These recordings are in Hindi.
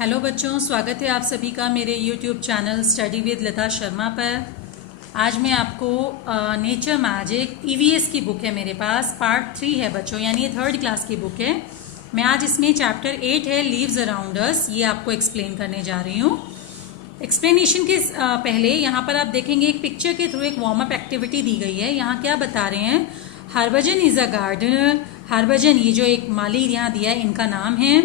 हेलो बच्चों, स्वागत है आप सभी का मेरे यूट्यूब चैनल स्टडी विद लता शर्मा पर। आज मैं आपको नेचर मैजिक ईवीएस की बुक है मेरे पास, पार्ट 3 है बच्चों, यानी ये 3rd क्लास की बुक है। मैं आज इसमें चैप्टर 8 है लीव्स अराउंड अस, ये आपको एक्सप्लेन करने जा रही हूँ। एक्सप्लेनेशन के पहले यहाँ पर आप देखेंगे एक पिक्चर के थ्रू एक वार्म अप एक्टिविटी दी गई है। यहाँ क्या बता रहे हैं, Harbhajan is a gardener. Harbhajan, ये जो एक माली यहाँ दिया है, इनका नाम है।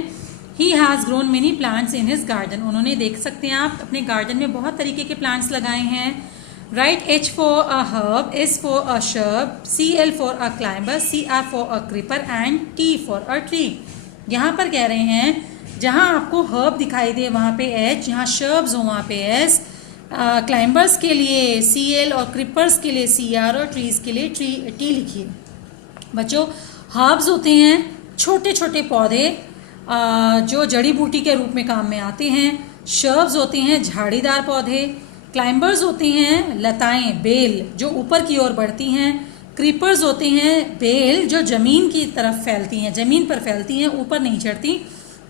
He has grown many plants in his garden. उन्होंने, देख सकते हैं आप, अपने गार्डन में बहुत तरीके के प्लांट्स लगाए हैं। Right, H for a herb, S for a shrub, CL for a climber, CR for a creeper and T for a tree. यहाँ पर कह रहे हैं जहाँ आपको हर्ब दिखाई दे वहाँ पे H, जहाँ शर्ब्स हो वहाँ पे S, क्लाइंबर्स के लिए CL और क्रीपर्स के लिए CR और ट्रीज के लिए T लिखिए। बच्चों, हर्ब्स होते हैं छोटे छोटे पौधे जो जड़ी बूटी के रूप में काम में आते हैं। शर्ब्स होते हैं झाड़ीदार पौधे। क्लाइंबर्स होते हैं लताएं, बेल जो ऊपर की ओर बढ़ती हैं। क्रीपर्स होते हैं बेल जो जमीन की तरफ फैलती हैं, जमीन पर फैलती हैं, ऊपर नहीं चढ़ती।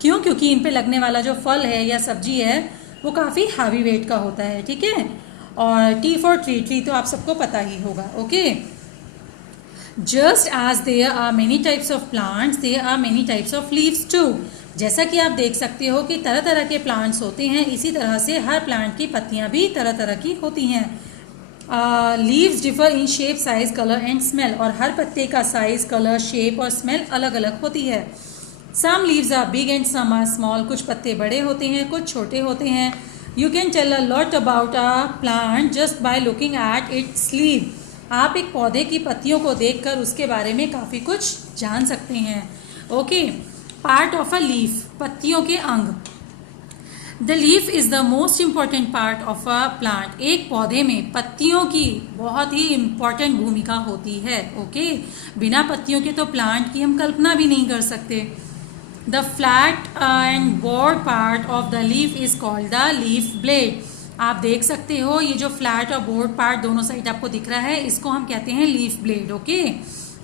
क्यों? क्योंकि इन पे लगने वाला जो फल है या सब्जी है वो काफ़ी हैवी वेट का होता है, ठीक है। और T फॉर ट्री, ट्री तो आप सबको पता ही होगा, okay. Just as there are many types of plants, there are many types of leaves too. जैसा कि आप देख सकते हो कि तरह तरह के प्लांट्स होते हैं, इसी तरह से हर प्लांट की पत्तियां भी तरह तरह की होती हैं। Leaves differ in shape, size, colour and smell. और हर पत्ते का साइज, कलर, शेप और स्मेल अलग अलग होती है। Some leaves are big and some are small. कुछ पत्ते बड़े होते हैं, कुछ छोटे होते हैं। You can tell a lot about a plant just by looking at its leaf. आप एक पौधे की पत्तियों को देखकर उसके बारे में काफ़ी कुछ जान सकते हैं, okay. Part of a leaf, पत्तियों के अंग। The leaf is the most important part of a plant. एक पौधे में पत्तियों की बहुत ही इम्पॉर्टेंट भूमिका होती है, ओके। बिना पत्तियों के तो प्लांट की हम कल्पना भी नहीं कर सकते। The flat and broad part of the leaf is called the leaf blade. आप देख सकते हो ये जो फ्लैट और बोर्ड पार्ट दोनों साइड आपको दिख रहा है, इसको हम कहते हैं leaf blade, okay.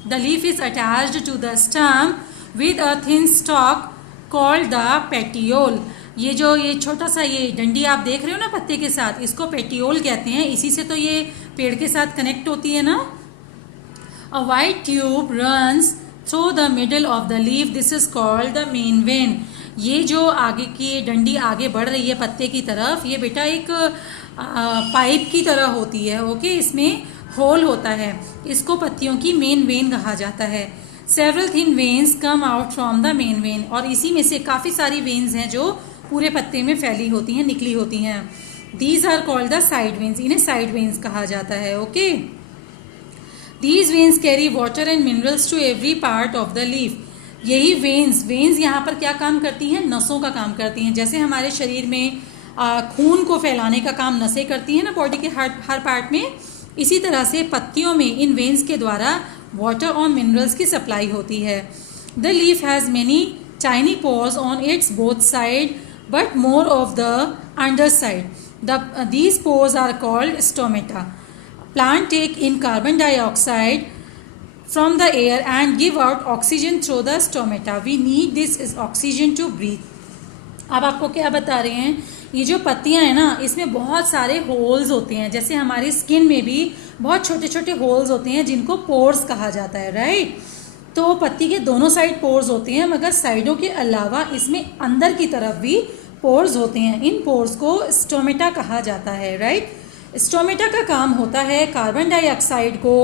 The leaf is attached to the stem with a thin stalk called the petiole. ये जो ये छोटा सा ये डंडी आप देख रहे हो ना पत्ते के साथ, इसको पेटियोल कहते हैं। इसी से तो ये पेड़ के साथ कनेक्ट होती है ना। अ white tube runs through the middle of the leaf, this is called the main vein. ये जो आगे की डंडी आगे बढ़ रही है पत्ते की तरफ, ये बेटा एक पाइप की तरह होती है, ओके। इसमें होल होता है, इसको पत्तियों की मेन वेन कहा जाता है। Several thin veins come out from the main vein. और इसी में से काफ़ी सारी वेन्स हैं जो पूरे पत्ते में फैली होती हैं, निकली होती हैं। These are called the side veins, इन्हें साइड वेन्स कहा जाता है, okay. These veins carry water and minerals to every part of the leaf. यही वेन्स यहाँ पर क्या काम करती हैं? नसों का काम करती हैं। जैसे हमारे शरीर में खून को फैलाने का काम नसें करती हैं ना बॉडी के हर पार्ट में, इसी तरह से पत्तियों में इन वेन्स के द्वारा वाटर और मिनरल्स की सप्लाई होती है। The leaf has many tiny pores on its both side but more of the under side. These pores are called stomata. Plant take in carbon dioxide from the air and give out oxygen through the stomata. We need this is oxygen to breathe. अब आपको क्या बता रहे हैं, ये जो पत्तियां हैं ना, इसमें बहुत सारे होल्स होते हैं। जैसे हमारी स्किन में भी बहुत छोटे छोटे होल्स होते हैं जिनको पोर्स कहा जाता है, राइट। तो पत्ती के दोनों साइड पोर्स होते हैं, मगर साइडों के अलावा इसमें अंदर की तरफ भी पोर्स होते हैं। इन पोर्स को स्टोमेटा कहा जाता है, राइट। स्टोमेटा का काम होता है कार्बन डाइऑक्साइड को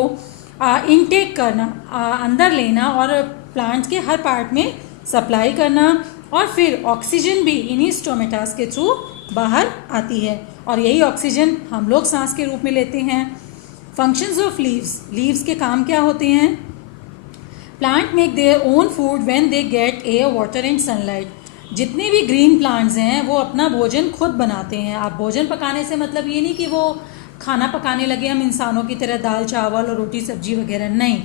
इनटेक करना, अंदर लेना और प्लांट्स के हर पार्ट में सप्लाई करना, और फिर ऑक्सीजन भी इन्हीं स्टोमेटास के थ्रू बाहर आती है, और यही ऑक्सीजन हम लोग सांस के रूप में लेते हैं। फंक्शंस ऑफ लीव्स, लीव्स के काम क्या होते हैं? Plant make their own food when they get air, water and sunlight. जितने भी ग्रीन प्लांट्स हैं वो अपना भोजन खुद बनाते हैं। आप भोजन पकाने से मतलब ये नहीं कि वो खाना पकाने लगे हम इंसानों की तरह, दाल चावल और रोटी सब्जी वगैरह, नहीं।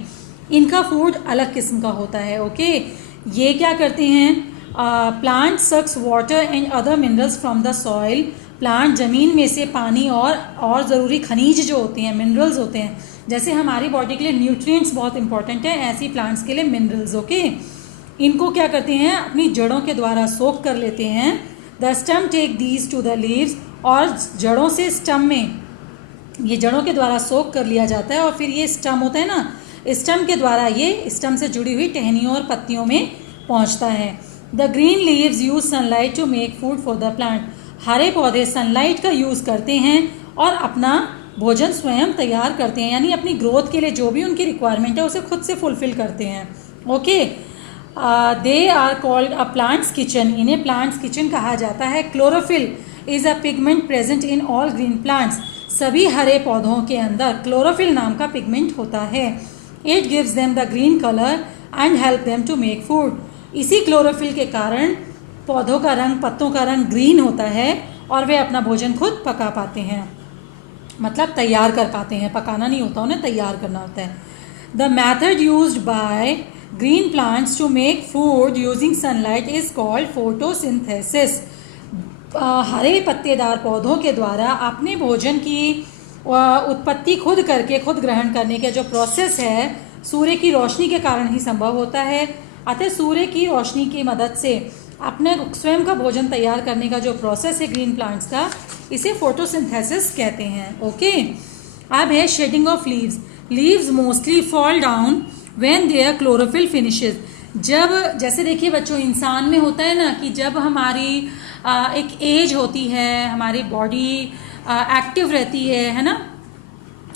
इनका फूड अलग किस्म का होता है, ओके। ये क्या करते हैं? Plant sucks water and other minerals from the soil. Plant ज़मीन में से पानी और ज़रूरी खनिज जो होते हैं, मिनरल्स होते हैं, जैसे हमारी बॉडी के लिए न्यूट्रिएंट्स बहुत इंपॉर्टेंट है, ऐसी प्लांट्स के लिए मिनरल्स, ओके। इनको क्या करते हैं? अपनी जड़ों के द्वारा सोख कर लेते हैं। The stem take these to the leaves, और जड़ों से स्टम में, ये जड़ों के द्वारा सोख कर लिया जाता है और फिर ये स्टम होता है ना, स्टम के द्वारा ये स्टम से जुड़ी हुई टहनियों और पत्तियों में पहुंचता है। The green leaves use sunlight to make food for the plant, हरे पौधे सनलाइट का यूज़ करते हैं और अपना भोजन स्वयं तैयार करते हैं, यानी अपनी ग्रोथ के लिए जो भी उनकी रिक्वायरमेंट है उसे खुद से फुलफिल करते हैं। Okay, they are called a plants kitchen, इन्हें प्लांट्स किचन कहा जाता है। Chlorophyll is a pigment present in all green plants, सभी हरे पौधों के अंदर क्लोरोफिल नाम का पिगमेंट होता है। It gives them the green colour and help them to make food, इसी क्लोरोफिल के कारण पौधों का रंग, पत्तों का रंग ग्रीन होता है और वे अपना भोजन खुद पका पाते हैं, मतलब तैयार कर पाते हैं, पकाना नहीं होता, उन्हें तैयार करना होता है। The method used by green plants to make food using sunlight is called photosynthesis, हरे पत्तेदार पौधों के द्वारा अपने भोजन की उत्पत्ति खुद करके, खुद ग्रहण करने का जो प्रोसेस है सूर्य की रोशनी के कारण ही संभव होता है। अतः सूर्य की रोशनी की मदद से अपने स्वयं का भोजन तैयार करने का जो प्रोसेस है ग्रीन प्लांट्स का, इसे फोटोसिंथेसिस कहते हैं। ओके, अब है shedding of leaves. Leaves mostly fall down when their chlorophyll finishes, जब, जैसे देखिए बच्चों, इंसान में होता है ना कि जब हमारी एक एज होती है, हमारी बॉडी एक्टिव रहती है ना,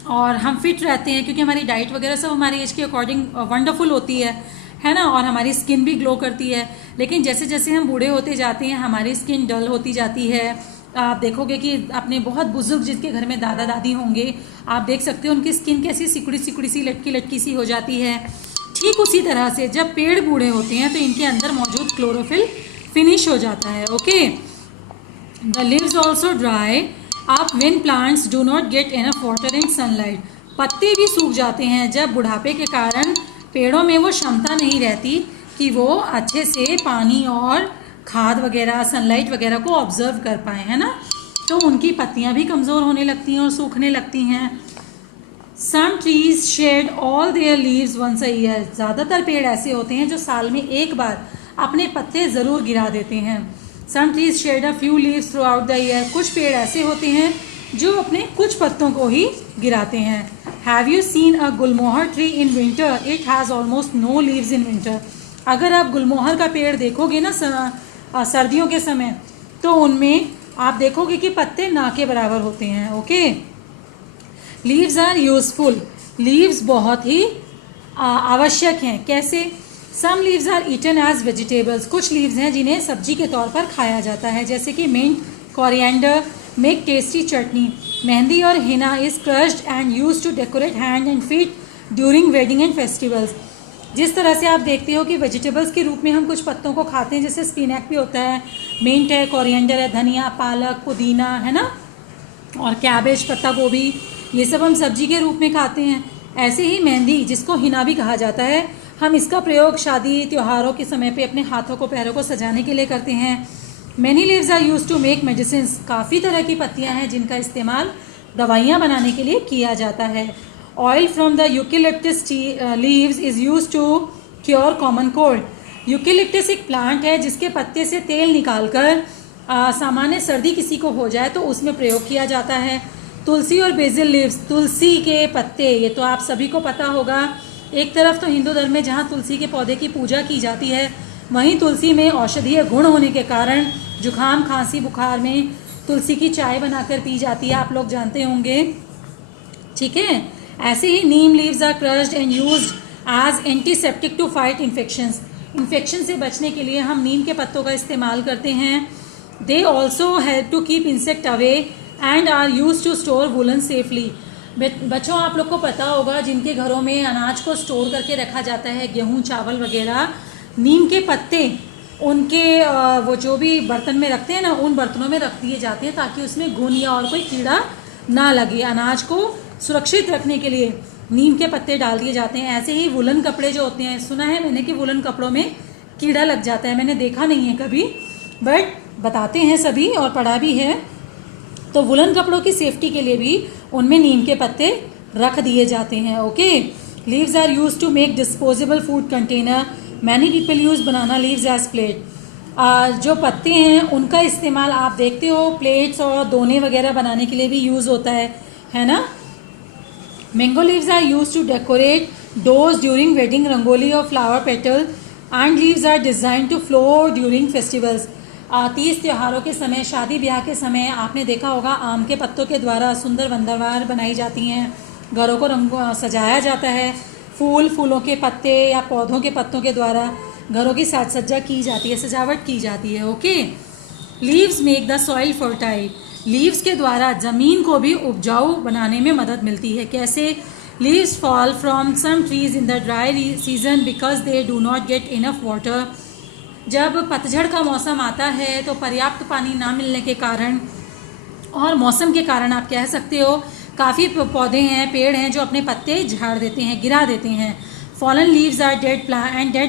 और हम फिट रहते हैं क्योंकि हमारी डाइट वगैरह सब हमारी एज के अकॉर्डिंग वंडरफुल होती है ना, और हमारी स्किन भी ग्लो करती है। लेकिन जैसे जैसे हम बूढ़े होते जाते हैं हमारी स्किन डल होती जाती है। आप देखोगे कि अपने बहुत बुजुर्ग जिसके घर में दादा दादी होंगे, आप देख सकते हो उनकी स्किन कैसी सिकुड़ी सिकुड़ी सी, लटकी लटकी सी हो जाती है। ठीक उसी तरह से जब पेड़ बूढ़े होते हैं तो इनके अंदर मौजूद क्लोरोफिल फिनिश हो जाता है। Okay, the leaves also dry up when plants do not get enough water and sunlight, पत्ते भी सूख जाते हैं जब बुढ़ापे के कारण पेड़ों में वो क्षमता नहीं रहती कि वो अच्छे से पानी और खाद वगैरह, सनलाइट वगैरह को ऑब्जर्व कर पाए, है ना, तो उनकी पत्तियां भी कमज़ोर होने लगती हैं और सूखने लगती हैं। Some trees shed all their leaves once a year, ज़्यादातर पेड़ ऐसे होते हैं जो साल में एक बार अपने पत्ते ज़रूर गिरा देते हैं। Some trees shed a few leaves throughout the year, कुछ पेड़ ऐसे होते हैं जो अपने कुछ पत्तों को ही गिराते हैं। Have you seen a gulmohar tree in winter, it has almost no leaves in winter, अगर आप गुलमोहर का पेड़ देखोगे ना सर्दियों के समय, तो उनमें आप देखोगे कि पत्ते ना के बराबर होते हैं। Okay, leaves are useful, leaves बहुत ही आवश्यक हैं। कैसे? Some leaves are eaten as vegetables, कुछ लीव्स हैं जिन्हें सब्जी के तौर पर खाया जाता है, जैसे कि mint, coriander make tasty chutney. Mehndi और henna is crushed and use to decorate hand and feet during wedding and festivals. जिस तरह से आप देखते हो कि वेजिटेबल्स के रूप में हम कुछ पत्तों को खाते हैं, जैसे स्पिनैक भी होता है, मिंट है, कोरिएंडर है, धनिया, पालक, पुदीना, है ना, और कैबेज, पत्ता गोभी, ये सब हम सब्जी के रूप में खाते हैं। ऐसे ही मेहंदी, जिसको हिना भी कहा जाता है, हम इसका प्रयोग शादी त्योहारों के समय पे अपने हाथों को, पैरों को सजाने के लिए करते हैं। Many leaves are use to make medicine, काफ़ी तरह की पत्तियां हैं जिनका इस्तेमाल दवाइयाँ बनाने के लिए किया जाता है। Oil from the eucalyptus leaves is use to cure common cold, eucalyptus एक प्लांट है जिसके पत्ते से तेल निकालकर सामान्य सर्दी किसी को हो जाए तो उसमें प्रयोग किया जाता है। तुलसी और बेसिल लीव्स, तुलसी के पत्ते, ये तो आप सभी को पता होगा, एक तरफ तो हिंदू धर्म में जहाँ तुलसी के पौधे की पूजा की जाती है, वहीं तुलसी में औषधीय गुण होने के कारण जुखाम, खांसी, बुखार में तुलसी की चाय बनाकर पी जाती है, आप लोग जानते होंगे। ठीक है, ऐसे ही neem leaves are crushed and used as antiseptic to fight infections, infection से बचने के लिए हम नीम के पत्तों का इस्तेमाल करते हैं। They also help to keep insect away and are use to store woollen safely. बच्चों, आप लोग को पता होगा जिनके घरों में अनाज को स्टोर करके रखा जाता है, गेहूँ, चावल वगैरह, नीम के पत्ते उनके वो जो भी बर्तन में रखते हैं ना, उन बर्तनों में रख दिए जाते हैं ताकि उसमें घुन या और कोई कीड़ा ना लगे। अनाज को सुरक्षित रखने के लिए नीम के पत्ते डाल दिए जाते हैं। ऐसे ही वुलन कपड़े जो होते हैं, सुना है मैंने कि वुलन कपड़ों में कीड़ा लग जाता है, मैंने देखा नहीं है कभी, बट बताते हैं सभी और पढ़ा भी है। तो वुलन कपड़ों की सेफ्टी के लिए भी उनमें नीम के पत्ते रख दिए जाते हैं। Okay, leaves are use to make disposable food container, many people use banana leaves as plate. जो पत्ते हैं उनका इस्तेमाल आप देखते हो प्लेट्स और दोने वगैरह बनाने के लिए भी यूज़ होता है ना। Mango leaves are use to decorate doors during wedding rangoli और flower petal and leaves are design to floor during festivals. Teej त्योहारों के समय, शादी ब्याह के समय आपने देखा होगा आम के पत्तों के द्वारा सुंदर वंदरवार बनाई जाती हैं, घरों को रंग सजाया जाता है। फूलों के पत्ते या पौधों के पत्तों के द्वारा घरों की साज सज्जा की जाती है, सजावट की जाती है। Okay. Leaves make the soil fertile. Leaves के द्वारा ज़मीन को भी उपजाऊ बनाने में मदद मिलती है। कैसे? Leaves fall from some trees in the dry season because they do not get enough water. जब पतझड़ का मौसम आता है तो पर्याप्त पानी ना मिलने के कारण और मौसम के कारण आप कह सकते हो काफ़ी पौधे हैं, पेड़ हैं जो अपने पत्ते झाड़ देते हैं, गिरा देते हैं। Fallen leaves are dead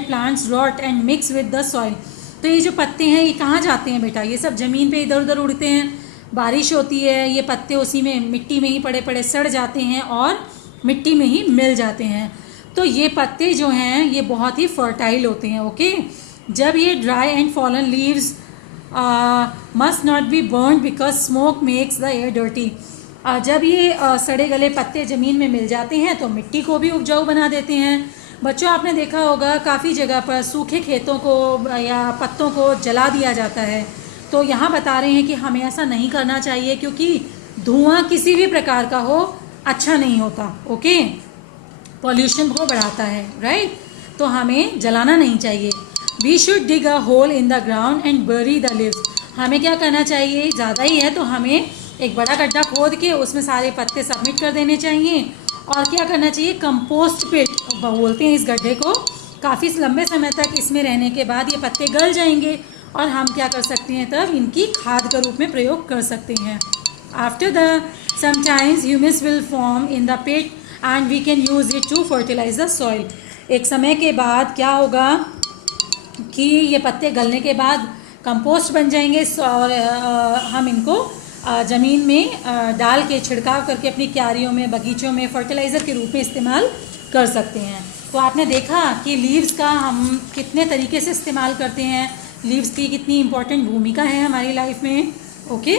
plants rot and mix with the soil. तो ये जो पत्ते हैं ये कहाँ जाते हैं बेटा? ये सब ज़मीन पे इधर उधर उड़ते हैं, बारिश होती है, ये पत्ते उसी में मिट्टी में ही पड़े पड़े सड़ जाते हैं और मिट्टी में ही मिल जाते हैं। तो ये पत्ते जो हैं ये बहुत ही फर्टाइल होते हैं। ओके। जब ये dry and fallen leaves must not be burn because smoke makes the air dirty. जब ये सड़े गले पत्ते ज़मीन में मिल जाते हैं तो मिट्टी को भी उपजाऊ बना देते हैं। बच्चों आपने देखा होगा काफ़ी जगह पर सूखे खेतों को या पत्तों को जला दिया जाता है। तो यहाँ बता रहे हैं कि हमें ऐसा नहीं करना चाहिए क्योंकि धुआं किसी भी प्रकार का हो अच्छा नहीं होता। ओके। पॉल्यूशन को बढ़ाता है, राइट। तो हमें जलाना नहीं चाहिए। We should dig a hole in the ground and bury the leaves. हमें क्या करना चाहिए? ज़्यादा ही है तो हमें एक बड़ा गड्ढा खोद के उसमें सारे पत्ते सबमिट कर देने चाहिए। और क्या करना चाहिए? कंपोस्ट पिट बोलते हैं इस गड्ढे को। काफ़ी लंबे समय तक इसमें रहने के बाद ये पत्ते गल जाएंगे और हम क्या कर सकते हैं? तब इनकी खाद के रूप में प्रयोग कर सकते हैं। After the sometimes humus will form in the pit and we can use it to fertilise the soil. एक समय के बाद क्या होगा कि ये पत्ते गलने के बाद कंपोस्ट बन जाएंगे और हम इनको ज़मीन में डाल के छिड़काव करके अपनी क्यारियों में, बगीचों में फर्टिलाइज़र के रूप में इस्तेमाल कर सकते हैं। तो आपने देखा कि लीव्स का हम कितने तरीके से इस्तेमाल करते हैं, लीव्स की कितनी इम्पोर्टेंट भूमिका है हमारी लाइफ में। ओके।